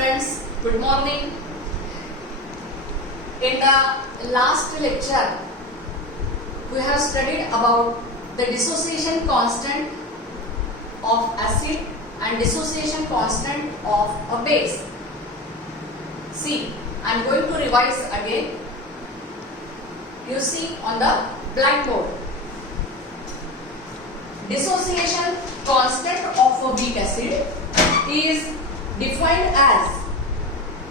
students, good morning. In the last lecture, we have studied about the dissociation constant of acid and dissociation constant of a base. See, I am going to revise again. You see on the blackboard. Dissociation constant of a weak acid is defined as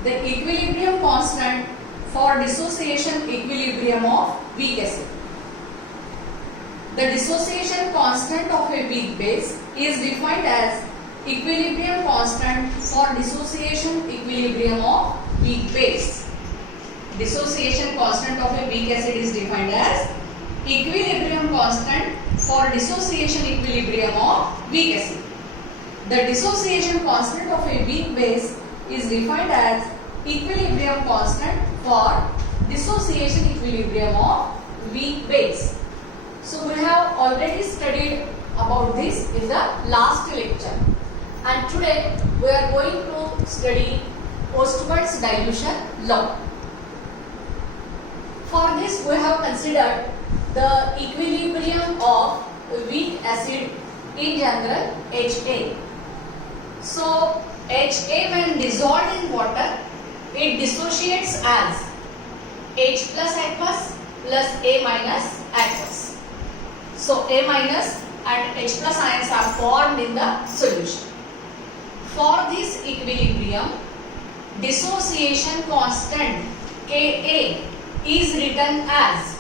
the equilibrium constant for dissociation equilibrium of weak acid. The dissociation constant of a weak base is defined as equilibrium constant for dissociation equilibrium of weak base. Dissociation constant of a weak acid is defined as equilibrium constant for dissociation equilibrium of weak acid. The dissociation constant of a weak base is defined as equilibrium constant for dissociation equilibrium of weak base. So we have already studied about this in the last lecture, and today we are going to study Ostwald's dilution law. For this we have considered the equilibrium of weak acid, in general HA. So HA when dissolved in water, it dissociates as H plus aqueous plus A minus aqueous. So A minus and H plus ions are formed in the solution. For this equilibrium, dissociation constant Ka is written as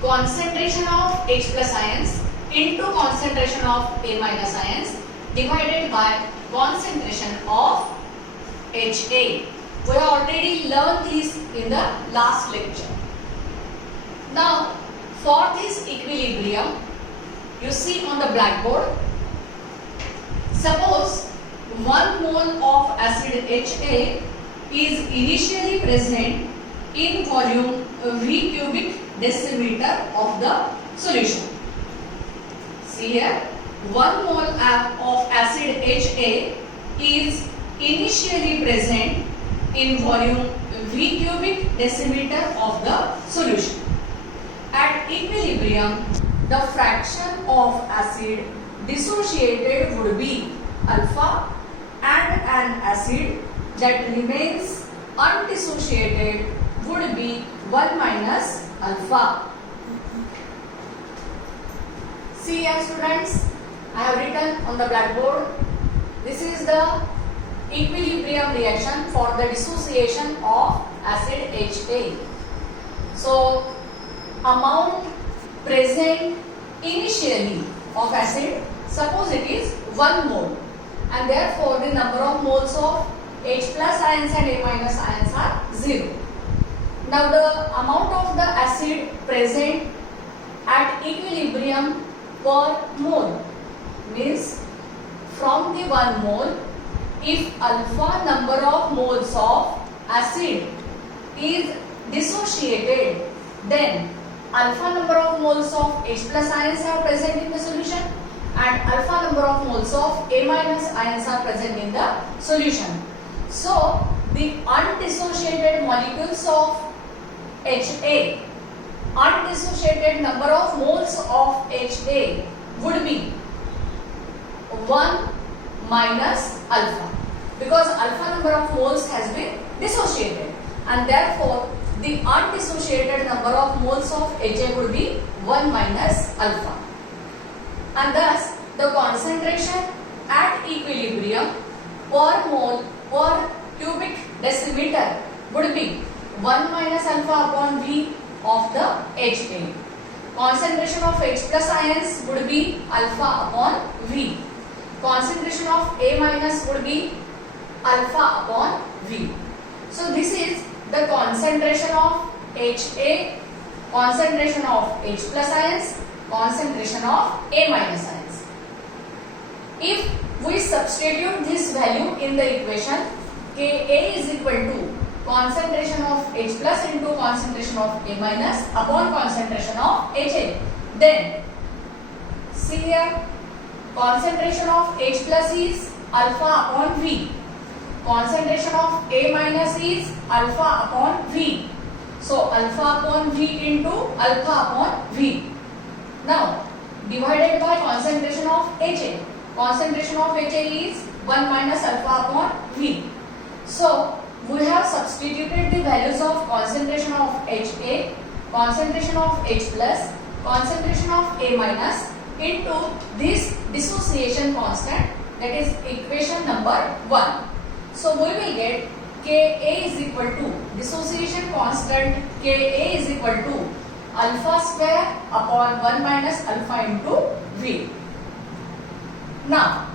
concentration of H plus ions into concentration of A minus ions divided by concentration of HA. We have already learned this in the last lecture. Now, for this equilibrium, you see on the blackboard, suppose 1 mole of acid HA is initially present in volume V cubic decimeter of the solution. See here, 1 mole of acid HA is initially present in volume V cubic decimeter of the solution. At equilibrium, the fraction of acid dissociated would be alpha, and an acid that remains undissociated would be 1 minus alpha. See here students, I have written on the blackboard, this is the equilibrium reaction for the dissociation of acid HA. So, amount present initially of acid, suppose it is 1 mole, and therefore the number of moles of H plus ions and A minus ions are 0. Now the amount of the acid present at equilibrium per mole means from the 1 mole, if alpha number of moles of acid is dissociated, then alpha number of moles of H plus ions are present in the solution and alpha number of moles of A minus ions are present in the solution. So the undissociated molecules of HA, undissociated number of moles of HA would be 1 minus alpha, because alpha number of moles has been dissociated, and therefore the undissociated number of moles of HA would be 1 minus alpha, and thus the concentration at equilibrium per mole per cubic decimeter would be 1 minus alpha upon V of the HA. Concentration of H plus ions would be alpha upon V. Concentration of A minus would be alpha upon V. So this is the concentration of HA, concentration of H plus ions, concentration of A minus ions. If we substitute this value in the equation, Ka is equal to concentration of H plus into concentration of A minus upon concentration of HA. Then see here, concentration of H plus is alpha upon V. concentration of A minus is alpha upon V. So alpha upon V into alpha upon V. Now divided by concentration of HA. Concentration of HA is 1 minus alpha upon V. So we have substituted the values of concentration of HA, concentration of H plus, concentration of A minus into this dissociation constant, that is equation number 1. So we will get Ka is equal to dissociation constant Ka is equal to alpha square upon 1 minus alpha into V. Now,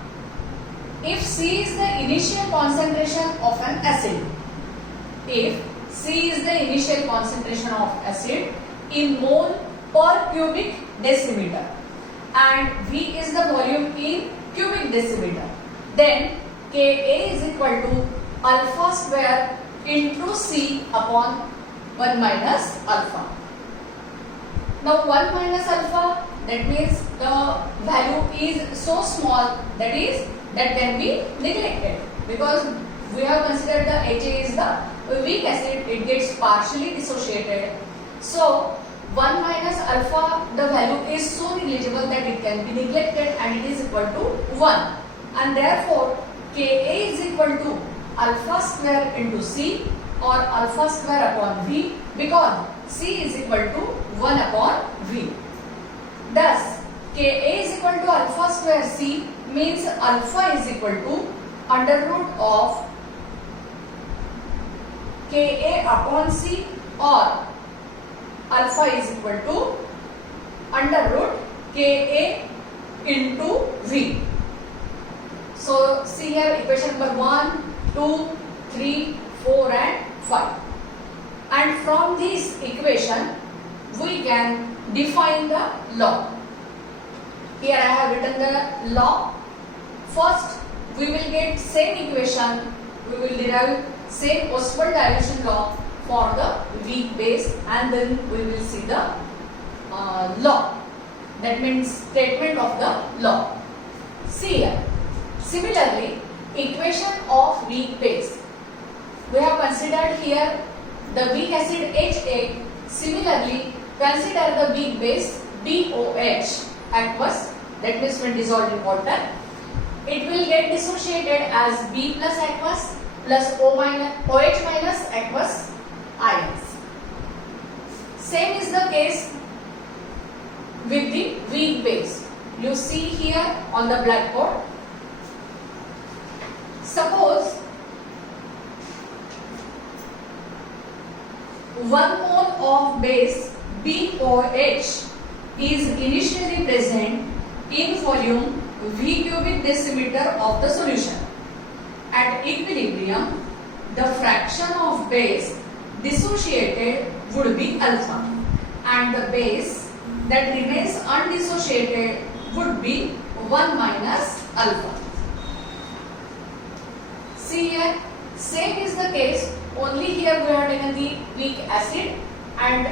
if C is the initial concentration of an acid, if C is the initial concentration of acid in mole per cubic decimeter and V is the volume in cubic decimeter, then Ka is equal to alpha square into C upon 1 minus alpha. Now 1 minus alpha, that means the value is so small that can be neglected, because we have considered the HA is the weak acid, it gets partially dissociated. So 1 minus alpha, the value is so negligible that it can be neglected and it is equal to 1, and therefore Ka is equal to alpha square into C or alpha square upon V, because C is equal to 1 upon V. Thus Ka is equal to alpha square C means alpha is equal to under root of Ka upon C, or alpha is equal to under root Ka into V. So see here equation number 1, 2, 3, 4 and 5. And from this equation we can define the law. Here I have written the law. First we will get same equation, we will derive same Ostwald dilution law for the weak base, and then we will see the law, that means statement of the law. See here, similarly equation of weak base, we have considered here the weak acid HA. Similarly consider the weak base BOH, aqueous, that means when dissolved in water it will get dissociated as B plus aqueous plus OH minus aqueous ions. Same is the case with the weak base. You see here on the blackboard, suppose 1 mole of base BOH is initially present in volume V cubic decimeter of the solution. At equilibrium, the fraction of base dissociated would be alpha, and the base that remains undissociated would be 1 minus alpha. See here, same is the case, only here we have taken the weak acid and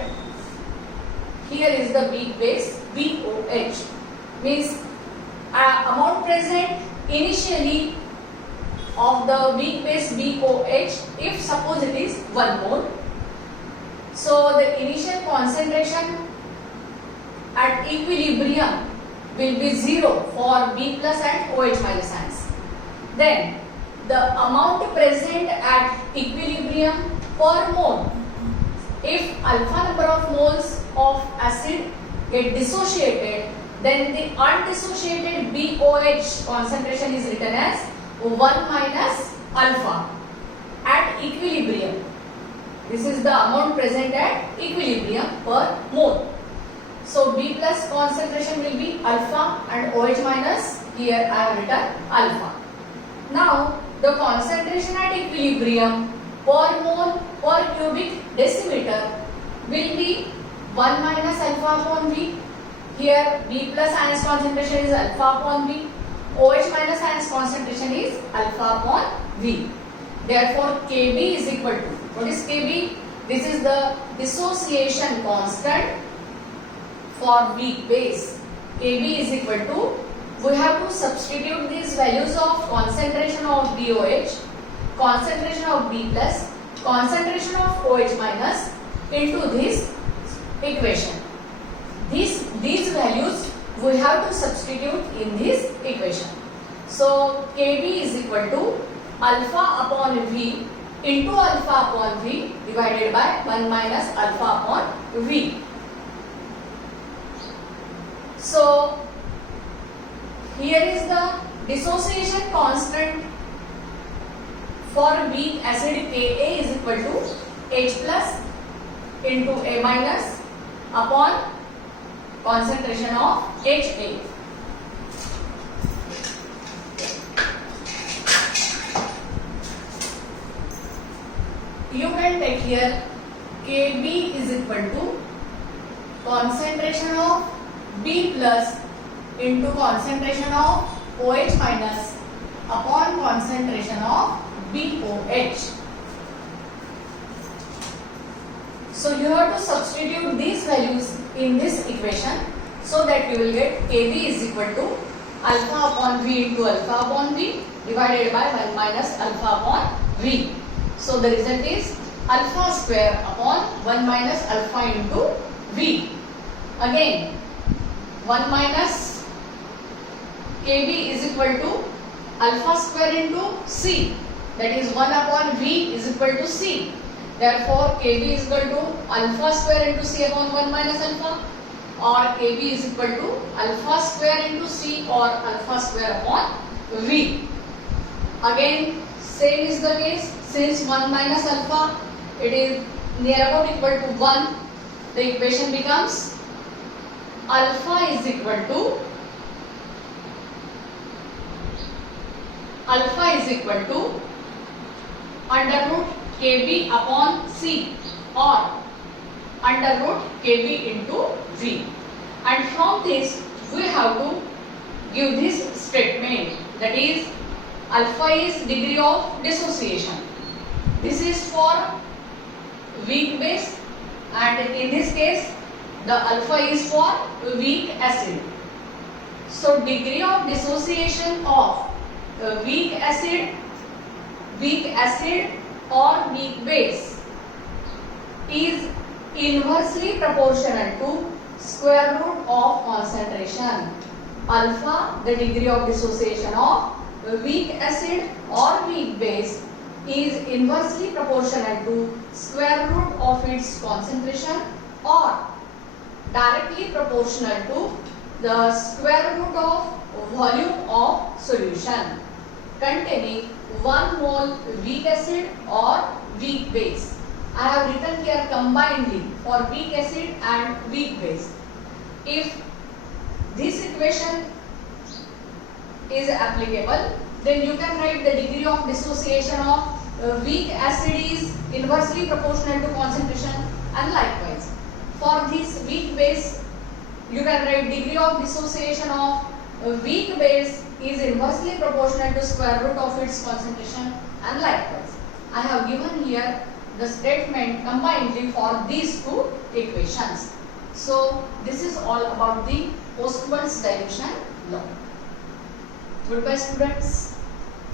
here is the weak base BOH, means amount present initially of the weak base BOH, if suppose it is 1 mole. So the initial concentration at equilibrium will be 0 for B plus and OH minus ions. Then the amount present at equilibrium per mole, if alpha number of moles of acid get dissociated, then the undissociated BOH concentration is written as 1 minus alpha at equilibrium. This is the amount present at equilibrium per mole. So B plus concentration will be alpha and OH minus, here I have written alpha. Now the concentration at equilibrium per mole per cubic decimeter will be 1 minus alpha upon V. Here B plus ions concentration is alpha upon V. OH minus ions concentration is alpha upon V. Therefore Kb is equal to, what is Kb? This is the dissociation constant for weak base. Kb is equal to, we have to substitute these values of concentration of BOH concentration of B plus concentration of OH minus into this equation. These values we have to substitute in this equation. So Kb is equal to alpha upon V into alpha upon V divided by 1 minus alpha upon V. So here is the dissociation constant for weak acid Ka is equal to H plus into A minus upon concentration of Ha. You can take here Kb is equal to concentration of B plus into concentration of OH minus upon concentration of BOH. So you have to substitute these values in this equation so that you will get Kb is equal to alpha upon V into alpha upon V divided by 1 minus alpha upon V. So the result is alpha square upon 1 minus alpha into V. Again 1 minus Kb is equal to alpha square into C, that is 1 upon V is equal to C. Therefore Kb is equal to alpha square into C upon 1 minus alpha, or Kb is equal to alpha square into C or alpha square upon V. Again same is the case, since 1 minus alpha it is near about equal to 1, the equation becomes alpha is equal to under root Kb upon C or under root Kb into V. And from this we have to give this statement, that is alpha is degree of dissociation. This is for weak base, and in this case the alpha is for weak acid. So degree of dissociation of weak acid or weak base is inversely proportional to square root of concentration. Alpha, the degree of dissociation of weak acid or weak base, is inversely proportional to square root of its concentration or directly proportional to the square root of volume of solution containing 1 mole weak acid or weak base. I have written here combinedly for weak acid and weak base. If this equation is applicable, then you can write the degree of dissociation of weak acid is inversely proportional to concentration, and likewise for this weak base you can write degree of dissociation of weak base is inversely proportional to square root of its concentration, and likewise I have given here the statement combinedly for these two equations. So this is all about the Postman's dilution law. Goodbye students.